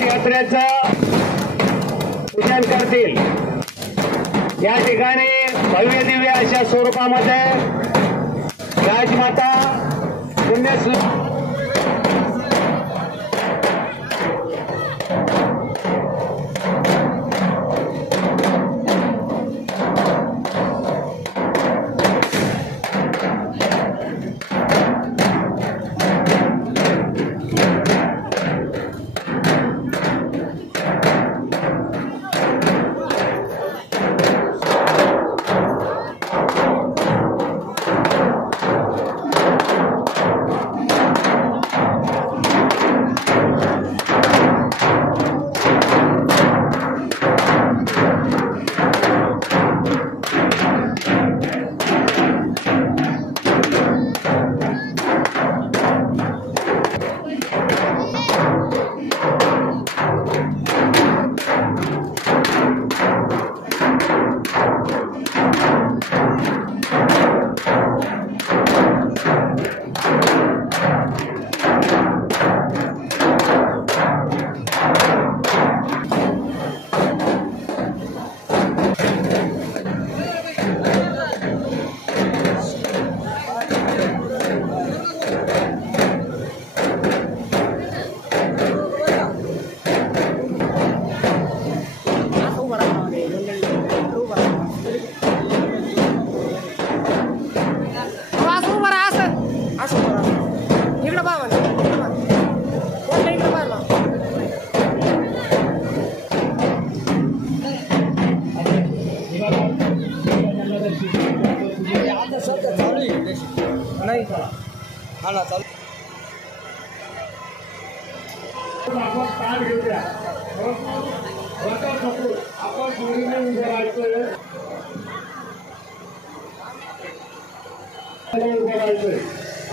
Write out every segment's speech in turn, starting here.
अमरनाथ यात्रेचं पूजन करतील। या ठिकाणी भव्य दिव्य अशा स्वरूपामध्ये राजमाता पुण्यश्लोक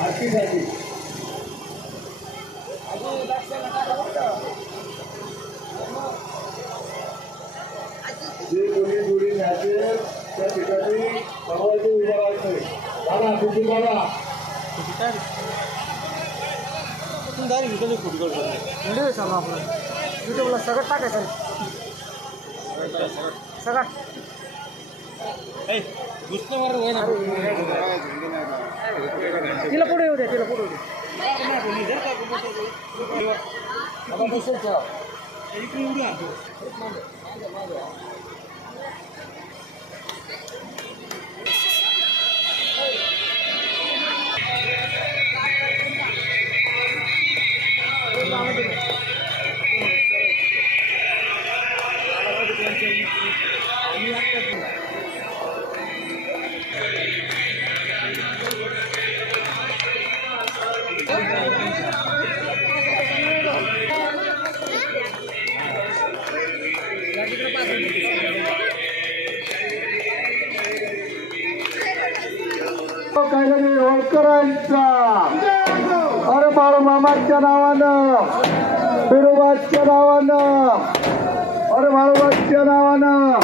आरतीसाठी जे कोणी जोडी न्यायचे त्या ठिकाणी सर्वांचे उभं राहायचंय। दादा कुठे बाबा व्हिडिओ चालू आपला युट्यूबला सगळं टाकायचं सगळं तिला पुढे येऊ द्या तिला पुढे येऊ द्या होळकरांचा अरे बाळूमामाच्या नावानं बिरोबाच्या नावानं अरे बाळूमाच्या नावानं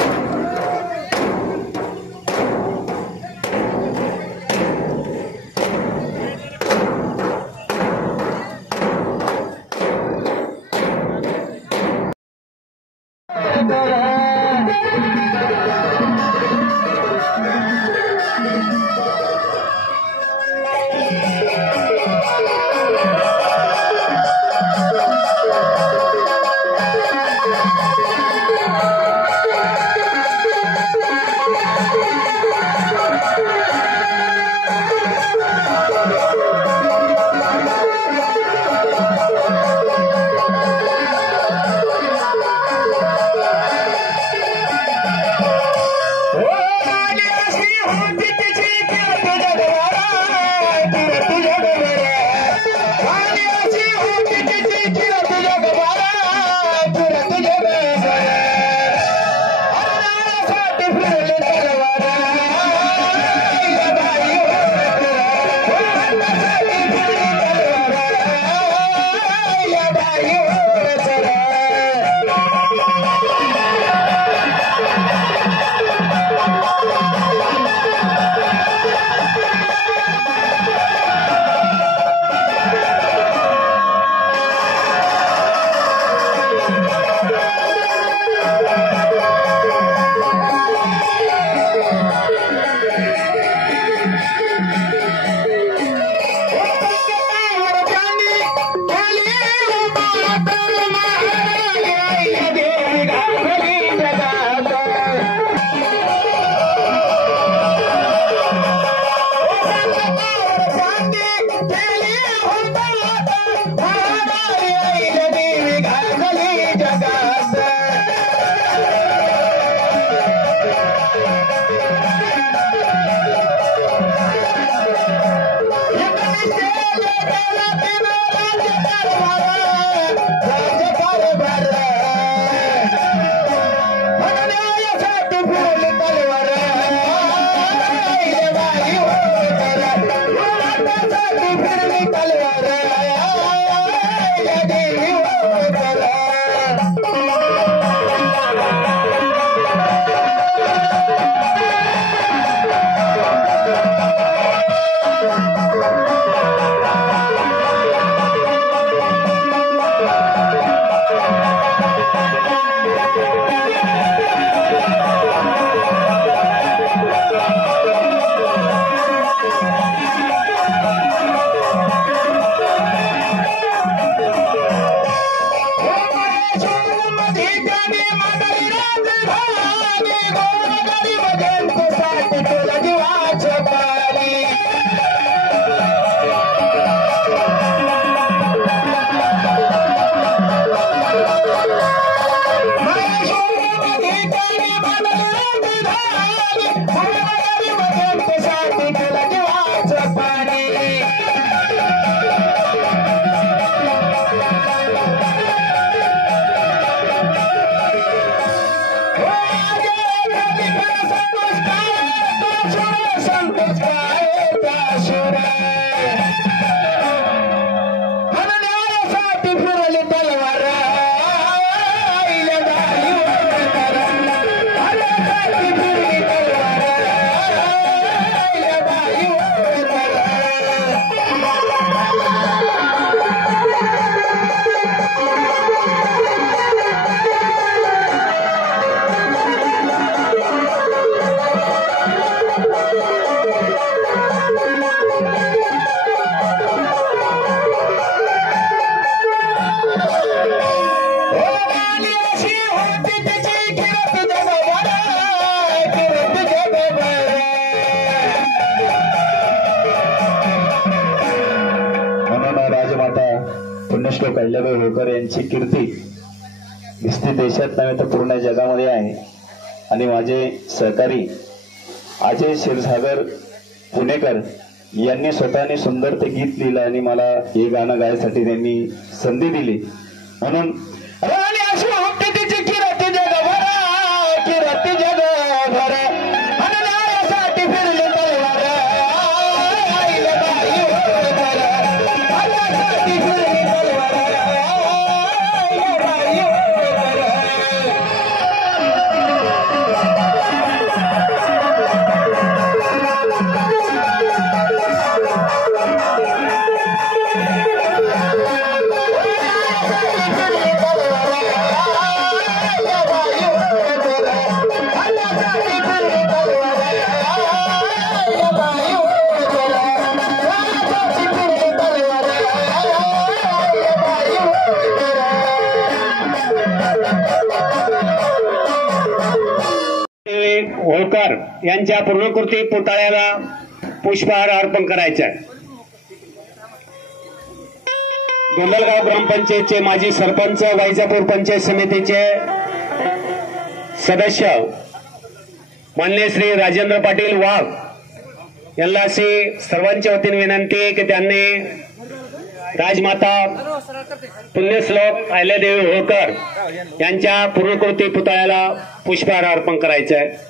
पुण्यश्लोक अहिल्याबाई होळकर यांची कीर्ती नुसती देशात नव्हे तर पूर्ण जगामध्ये आहे. आणि माझे सहकारी अजय क्षीरसागर पुणेकर यांनी स्वतःने सुंदर ते गीत लिहिलं आणि मला हे गाणं गायसाठी त्यांनी संधी दिली. म्हणून होळकर यांच्या पूर्णकृती पुतळ्याला पुष्पहार अर्पण करायचा आहे. गोंधळगाव ग्रामपंचायतचे माजी सरपंच, वैजापूर पंचायत समितीचे सदस्य माननीय श्री राजेंद्र पाटील वाघ यांना अशी सर्वांच्या वतीने विनंती आहे की त्यांनी राजमाता पुण्यश्लोक अहिल्यादेवी होळकर यांच्या पूर्णकृती पुतळ्याला पुष्पहार अर्पण करायचं आहे.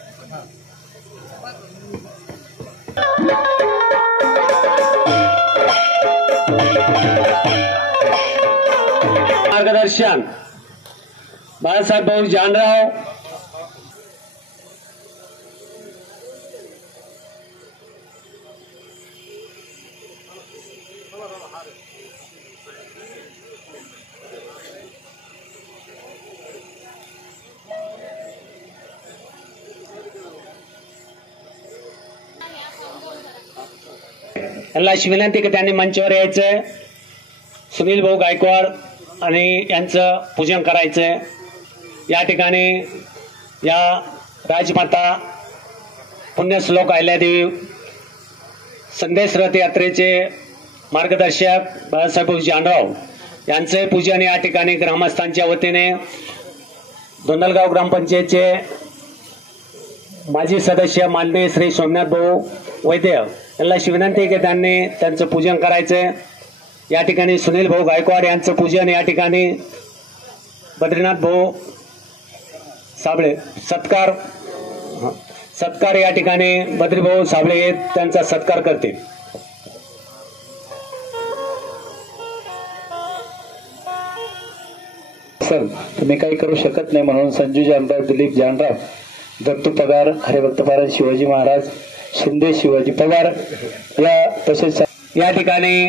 मार्गदर्शन बाळासाहेब भाऊ जानराव, यांना अशी विनंती की त्यांनी मंचावर यायचंय. सुनील भाऊ गायकवाड आणि यांचं पूजन करायचंय. या ठिकाणी या राजमाता पुण्यश्लोक अहिल्यादेवी संदेश रथ यात्रेचे मार्गदर्शक बाळासाहेब भाऊ जानराव यांचे पूजन या ठिकाणी ग्रामस्थांच्या वतीने गोंधळगाव ग्रामपंचायतचे माजी सदस्य माननीय श्री सोमनाथ भाऊ वैद्य यांना अशी विनंती की त्यांनी त्यांचं पूजन करायचंय. या ठिकाणी सुनील भाऊ गायकवाड यांचं पूजन या ठिकाणी बद्रीनाथ भाऊ साबळे सत्कार या ठिकाणी बद्रीभाऊ साबळे त्यांचा सत्कार करतील. सर तुम्ही काही करू शकत नाही म्हणून संजू जानराव, दिलीप जानराव, दत्तू पगार, हरिभक्त महाराज, शिवाजी महाराज, शिंदे शिवाजी पवार या तसेच या ठिकाणी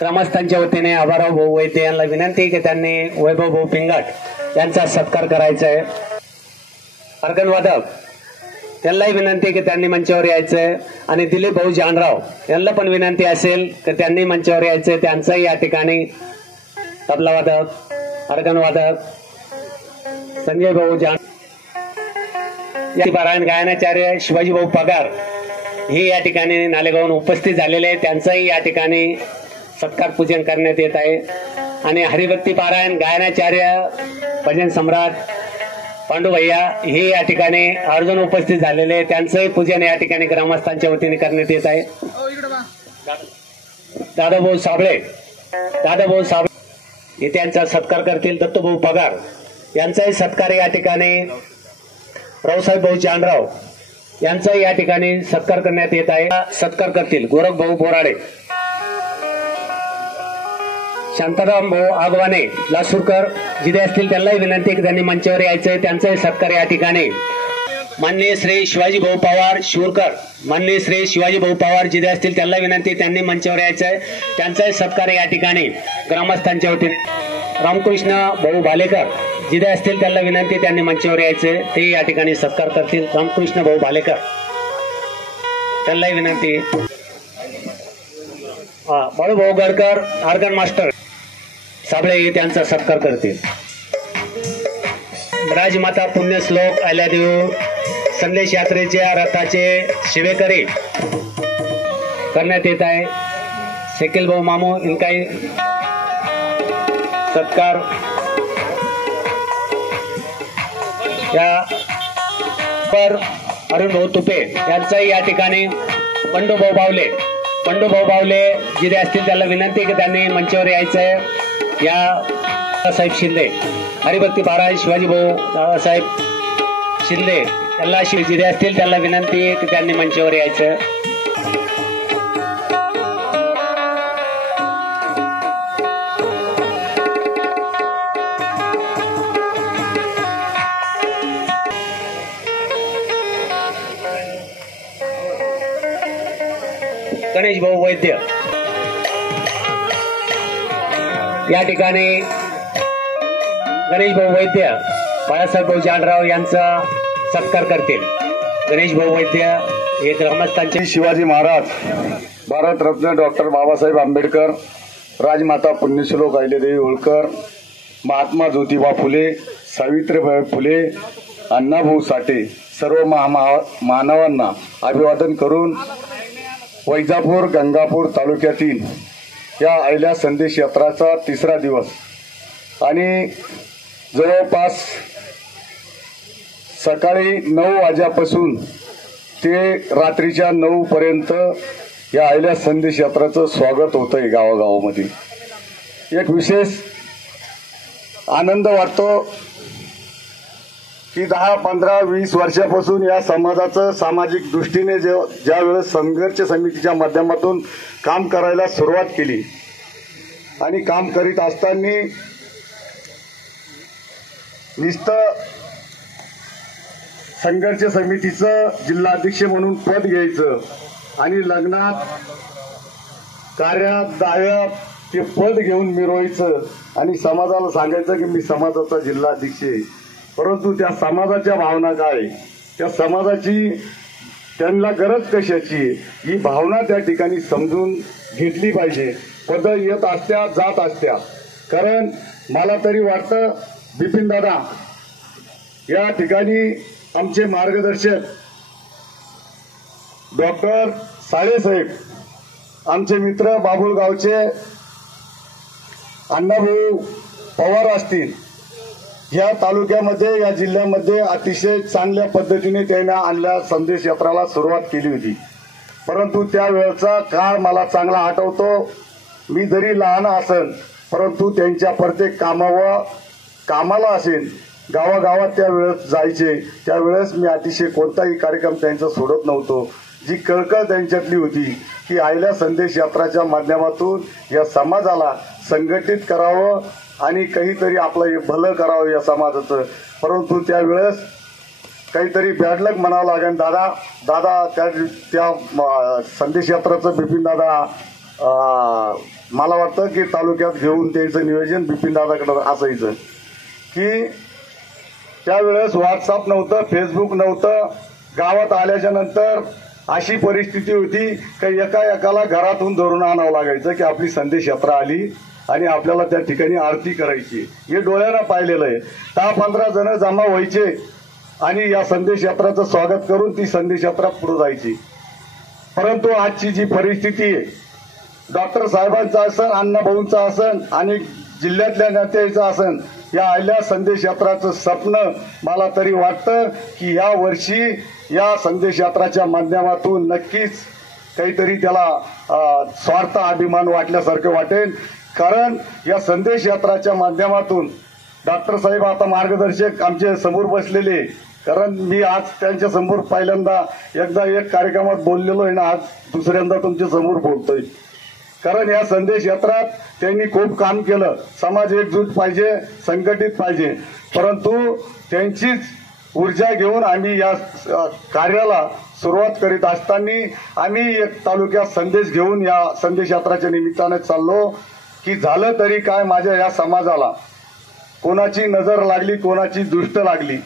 ग्रामस्थांच्या वतीने आभाराव भाऊ वैद्य यांना विनंती की त्यांनी वैभव भाऊ पिंगाट यांचा सत्कार करायचा आहे. अर्गनवादक त्यांनाही विनंती की त्यांनी मंचावर यायचंय आणि दिलीप भाऊ जानराव यांना पण विनंती असेल की त्यांनी मंचावर यायचंय. त्यांचाही या ठिकाणी तबलावादक, अर्गनवादक संजय भाऊ जान, पारायण गायनाचार्य शिवाजी भाऊ पगार हे या ठिकाणी नालेगावहून उपस्थित झालेले आहे. त्यांचाही या ठिकाणी सत्कार पूजन करण्यात येत आहे. आणि हरिभक्ती पारायण गायनाचार्य भजन सम्राट पांडू भैया हे या ठिकाणी अर्जुन उपस्थित झालेले, त्यांचंही पूजन या ठिकाणी ग्रामस्थांच्या वतीने करण्यात येत आहे. दादाभाऊ साबळे हे त्यांचा सत्कार करतील. दत्तूभाऊ पगार यांचाही सत्कार या ठिकाणी रावसाहेब भाऊ जानराव यांचाही या ठिकाणी सत्कार करण्यात येत आहे. सत्कार करतील गोरख भाऊ बोराडे, शांताराम भाऊ आगवाने लासूरकर जिथे असतील त्यांनाही विनंती की त्यांनी मंचावर यायचंय. त्यांचाही सत्कार या ठिकाणी माननीय श्री शिवाजी भाऊ पवार शिवरकर, माननीय श्री शिवाजी भाऊ पवार जिथे असतील त्यांना विनंती त्यांनी मंचावर यायचंय. त्यांचाही सत्कार या ठिकाणी ग्रामस्थांच्या वतीने रामकृष्ण भाऊ भालेकर जिथे असतील त्यांना विनंती त्यांनी मंचावर यायचंय. ते या ठिकाणी सत्कार करतील. रामकृष्ण भाऊ भालेकर त्यांनाही विनंती. बाळूभाऊ गडकर ऑर्गन मास्टर साबळे हे त्यांचा सत्कार करतील. राजमाता पुण्यश्लोक अहिल्यादेवी संदेश यात्रेच्या रथाचे शिवेकरी करण्यात येत आहे. शकील भाऊ मामू इनकाही सत्कार. या पर अरुण भाऊ तुपे यांचाही या ठिकाणी पंडूभाऊ बावले जिथे असतील त्याला विनंती की त्यांनी मंचावर यायचंय. या साहेब शिंदे हरिभक्ती पारायण शिवाजी भाऊ दादासाहेब शिंदे यांना जिथे असतील त्याला विनंती की त्यांनी मंचावर यायचं. गणेश भाऊ वैद्य या ठिकाणी गणेश भाऊ वैद्य बाळासाहेब भाऊ जानराव यांचा सत्कार करतील. गणेश भाऊ वैद्य हे ग्रामस्थांचे. शिवाजी महाराज, भारतरत्न डॉक्टर बाबासाहेब आंबेडकर, राजमाता पुण्यश्लोक अहिल्यादेवी होळकर, महात्मा ज्योतिबा फुले, सावित्रीबाई फुले, अण्णाभाऊ साठे सर्व मानवांना अभिवादन करून वैजापूर गंगापूर तालुक्यातील या अहिल्या संदेश यात्राचा तिसरा दिवस आणि जवळपास सकाळी 9 वाजल्यापासून ते रात्रीच्या 9 पर्यंत या अहिल्या संदेश यात्राचं स्वागत होत आहे. गावागावामध्ये एक विशेष आनंद वाटतो की 10, 15, 20 वर्षापासून या समाजाचं सामाजिक दृष्टीने ज्या वेळेस संघर्ष समितीच्या माध्यमातून काम करायला सुरुवात केली आणि काम करीत असताना नुसतं संघर्ष समितीचं जिल्हाध्यक्ष म्हणून पद घ्यायचं आणि लग्नात कार्यात दाव्यात ते पद घेऊन मिरवायचं आणि समाजाला सांगायचं की मी समाजाचा जिल्हाध्यक्ष आहे. परंतु त्या समाजाच्या भावना काय, त्या समाजाची त्यांना गरज कशाची ही भावना त्या ठिकाणी समजून घेतली पाहिजे. पद येत असत्या जात असत्या. कारण मला तरी वाटतं बिपिन दादा या ठिकाणी आमचे मार्गदर्शक डॉक्टर साळेसाहेब, आमचे मित्र बाबुळगावचे अण्णाभाऊ पवार असतील, या तालुक्यामध्ये या जिल्ह्यामध्ये अतिशय चांगल्या पद्धतीने त्यांना आणल्या संदेश यात्राला सुरुवात केली होती. परंतु त्यावेळेचा काळ मला चांगला आठवतो. मी जरी लहान असेल परंतु त्यांच्या प्रत्येक कामाला असेल गावागावात त्यावेळेस जायचे, त्यावेळेस मी अतिशय कोणताही कार्यक्रम त्यांचा सोडत नव्हतो. जी कळकळ त्यांच्यातली होती की आयल्या संदेश यात्राच्या माध्यमातून या समाजाला संघटित करावं आणि काहीतरी आपलं भलं करावं या समाजाचं. परंतु त्यावेळेस काहीतरी बॅडलक म्हणावं लागेल. दादा त्या संदेश यात्राचं बिपिन दादा मला वाटतं की तालुक्यात घेऊन त्यांचं नियोजन बिपिन दादाकडे असायचं की त्यावेळेस व्हॉट्सअप नव्हतं, फेसबुक नव्हतं. गावात आल्याच्या नंतर अशी परिस्थिती होती की एकाला घरातून धरून आणावं लागायचं की आपली संदेश यात्रा आली आणि आपल्याला त्या ठिकाणी आरती करायची. हे डोळ्यानं पाहिलेलं आहे. 10-15 जण जमा व्हायचे आणि या संदेश यात्राचं स्वागत करून ती संदेश यात्रा पुढे जायची. परंतु आजची जी परिस्थिती आहे, डॉक्टर साहेबांचा असन, अण्णाभाऊंचा असन आणि जिल्ह्यातल्या नेत्याचं असन, या आयल्या संदेश यात्राचं स्वप्न मला तरी वाटतं की या वर्षी या संदेश यात्राच्या माध्यमातून नक्कीच काहीतरी त्याला स्वार्थ अभिमान वाटल्यासारखं वाटेल. कारण या संदेश यात्राच्या माध्यमातून डॉक्टर साहेब आता मार्गदर्शक आमचे समोर बसलेले, कारण मी आज त्यांच्या समोर पहिल्यांदा एकदा एक कार्यक्रमात बोललेलो आहे ना, आज दुसऱ्यांदा तुमच्या समोर बोलतोय. कारण या संदेश यात्रात त्यांनी खूप काम केलं. समाज एकजूट पाहिजे, संघटित पाहिजे. परंतु त्यांचीच ऊर्जा घेऊन आम्ही या कार्याला सुरुवात करीत असताना आम्ही एक तालुक्यात संदेश घेऊन या संदेश यात्राच्या निमित्ताने चाललो की झालं तरी काय, माझ्या या समाजाला कोणाची नजर लागली, कोणाची दृष्ट लागली,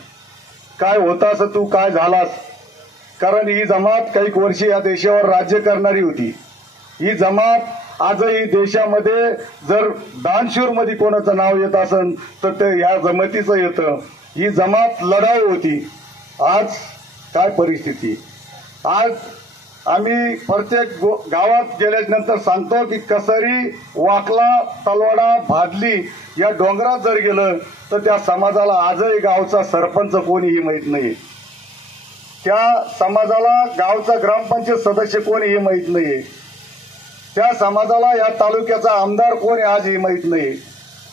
काय होतास तू, काय झालास. कारण ही जमात काही वर्षी या देशावर राज्य करणारी होती. ही जमात आजही देशामध्ये जर दानशूर मध्ये कोणाचं नाव येत असेल तर ते या जमातीचं येतं. ही जमात लढाऊ होती. आज काय परिस्थिती. आज आम्ही प्रत्येक गावात गेल्यानंतर सांगतो की कसरी, वाकला, तलवाडा, भादली या डोंगरात जर गेलं तर त्या समाजाला आजही गावचा सरपंच कोणीही माहीत नाही. त्या समाजाला गावचा ग्रामपंचायत सदस्य कोणीही माहीत नाही. त्या समाजाला या तालुक्याचा आमदार कोण आजही माहीत नाही.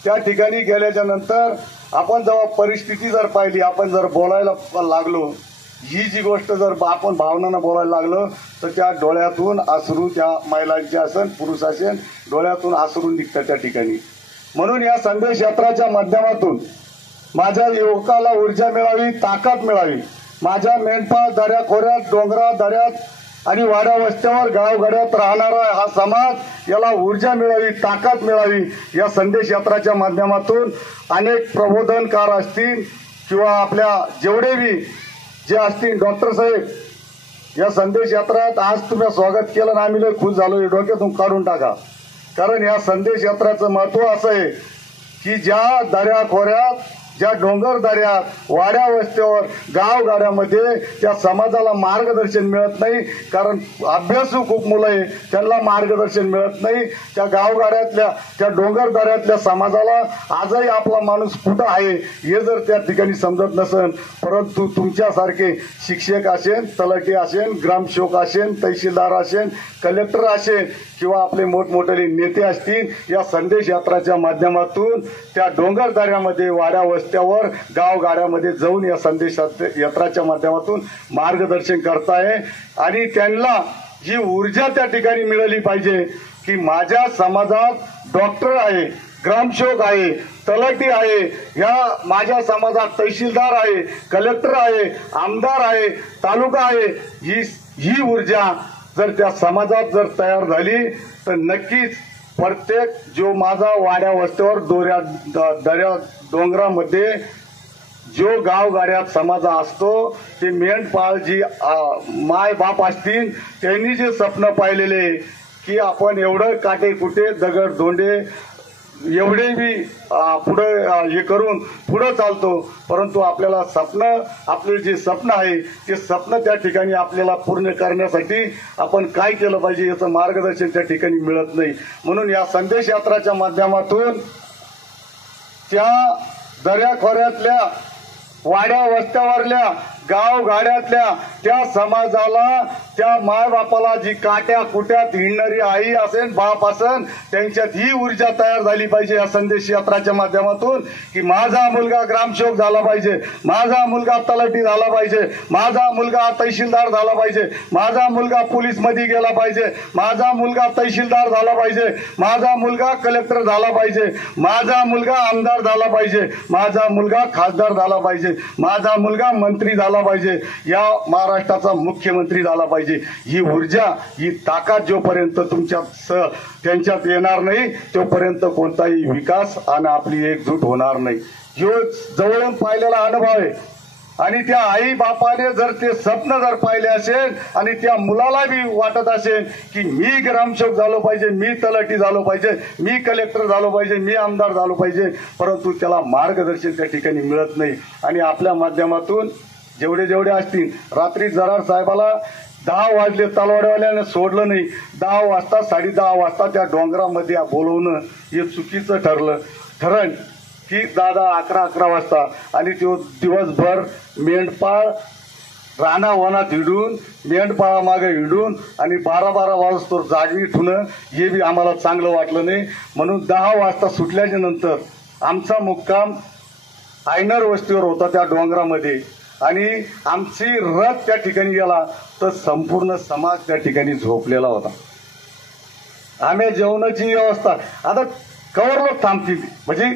त्या ठिकाणी गेल्याच्या नंतर आपण जेव्हा परिस्थिती जर पाहिली, आपण जर बोलायला लागलो, ही जी गोष्ट जर आपण भावनानं बोलायला लागलो तर त्या डोळ्यातून अश्रू, त्या महिलांचे असेल, पुरुष असेल, डोळ्यातून अश्रू निघतात त्या ठिकाणी. म्हणून या संदेश यात्राच्या माध्यमातून माझ्या युवकाला ऊर्जा मिळावी, ताकद मिळावी. माझ्या मेंढपाळ दऱ्याखोऱ्यात, डोंगरात, दऱ्यात आणि वाड्या वस्त्यावर गावगाड्यात राहणारा हा समाज, याला ऊर्जा मिळावी, ताकद मिळावी. या संदेश यात्राच्या माध्यमातून अनेक प्रबोधनकार असतील किंवा आपल्या जेवढे बी जे असतील, डॉक्टर साहेब या संदेश यात्रात आज तुम्ही स्वागत केलं आणि आम्ही लय खुश झालो. हे डोक्यातून काढून टाका. कारण या संदेश यात्राचं महत्व असं आहे की ज्या दऱ्याखोऱ्यात, ज्या डोंगर दऱ्यात, वाड्या वस्त्यावर, गावगाड्यामध्ये त्या समाजाला मार्गदर्शन मिळत नाही. कारण अभ्यासू खूप मुलं आहे, त्यांना मार्गदर्शन मिळत नाही. त्या गावगाड्यातल्या, त्या डोंगर दऱ्यातल्या समाजाला आजही आपला माणूस कुठं आहे हे जर त्या ठिकाणी समजत नसेल. परंतु तुमच्यासारखे शिक्षक असेल, तलाठी असेल, ग्रामसेवक असेल, तहसीलदार असेल, कलेक्टर असेल किंवा आपले मोठमोठे नेते असतील, या संदेश यात्राच्या माध्यमातून त्या डोंगर दऱ्यामध्ये, वाड्या वस्त्यावर, गावगाड्यामध्ये जाऊन या संदेश यात्राच्या माध्यमातून मार्गदर्शन करताय. आणि त्यांना जी ऊर्जा त्या ठिकाणी मिळाली पाहिजे की माझ्या समाजात डॉक्टर आहे, ग्रामसेवक आहे, तलाठी आहे, या माझ्या समाजात तहसीलदार आहे, कलेक्टर आहे, आमदार आहे, तालुका आहे. ही ऊर्जा जर त्या समाजात जर तयार झाली तर नक्कीच प्रत्येक जो माझा वाड्या वस्त्यावर, दऱ्या डोंगरामध्ये जो गावगाड्यात समाज असतो, ते मेंढपाळ जी माय बाप असतील, त्यांनी जे स्वप्न पाहिलेले की आपण एवढं काटे कुटे, दगड धोंडे एवढे बी पुढं हे करून पुढं चालतो. परंतु आपल्याला आपले जे स्वप्न आहे ते स्वप्न त्या ठिकाणी आपल्याला पूर्ण करण्यासाठी आपण काय केलं पाहिजे याचं मार्गदर्शन त्या ठिकाणी मिळत नाही. म्हणून या संदेश यात्राच्या माध्यमातून त्या दऱ्याखोऱ्यातल्या, वाड्या वस्त्यावरल्या, गावगाड्यातल्या त्या समाजाला, त्या मायबापाला जी काट्या कुट्यात हिंडणारी आई असेल, बाप असेल, त्यांच्यात ही ऊर्जा तयार झाली पाहिजे या संदेश यात्राच्या माध्यमातून, की माझा मुलगा ग्रामसेवक झाला पाहिजे, माझा मुलगा तलाठी झाला पाहिजे, माझा मुलगा तहसीलदार झाला पाहिजे, माझा मुलगा पोलीस मध्ये गेला पाहिजे, माझा मुलगा तहसीलदार झाला पाहिजे, माझा मुलगा कलेक्टर झाला पाहिजे, माझा मुलगा आमदार झाला पाहिजे, माझा मुलगा खासदार झाला पाहिजे, माझा मुलगा मंत्री झाला पाहिजे, या महाराष्ट्राचा मुख्यमंत्री झाला पाहिजे. ही ऊर्जा, ही ताकद जोपर्यंत त्यांच्यात येणार नाही तोपर्यंत कोणताही विकास आणि आपली एकजूट होणार नाही. जो जवळून पाहिलेला अनुभव आहे. आणि त्या आई बापाने जर ते स्वप्न जर पाहिले असेल आणि त्या मुलाला बी वाटत असेल की मी ग्रामसेवक झालो पाहिजे, मी तलाठी झालो पाहिजे, मी कलेक्टर झालो पाहिजे, मी आमदार झालो पाहिजे, परंतु त्याला मार्गदर्शन त्या ठिकाणी मिळत नाही. आणि आपल्या माध्यमातून जेवढे असतील, रात्री जरार साहेबाला 10 वाजले, तलवाडवाल्याने सोडलं नाही, 10 वाजता 10:30 वाजता त्या डोंगरामध्ये बोलवणं हे चुकीचं ठरण की दादा 11 वाजता. आणि तो दिवसभर मेंढपाळ रानावनात हिंडून, मेंढपाळामागे हिंडून आणि 12 वाजता जागवी ठेवणं हे बी आम्हाला चांगलं वाटलं नाही. म्हणून 10 वाजता सुटल्याच्या नंतर आमचा मुक्काम आयनर वस्तीवर होता त्या डोंगरामध्ये. आणि आमची रथ त्या ठिकाणी गेला तर संपूर्ण समाज त्या ठिकाणी झोपलेला होता. आम्ही जेवणाची व्यवस्था आता कवर लोक थांबतील म्हणजे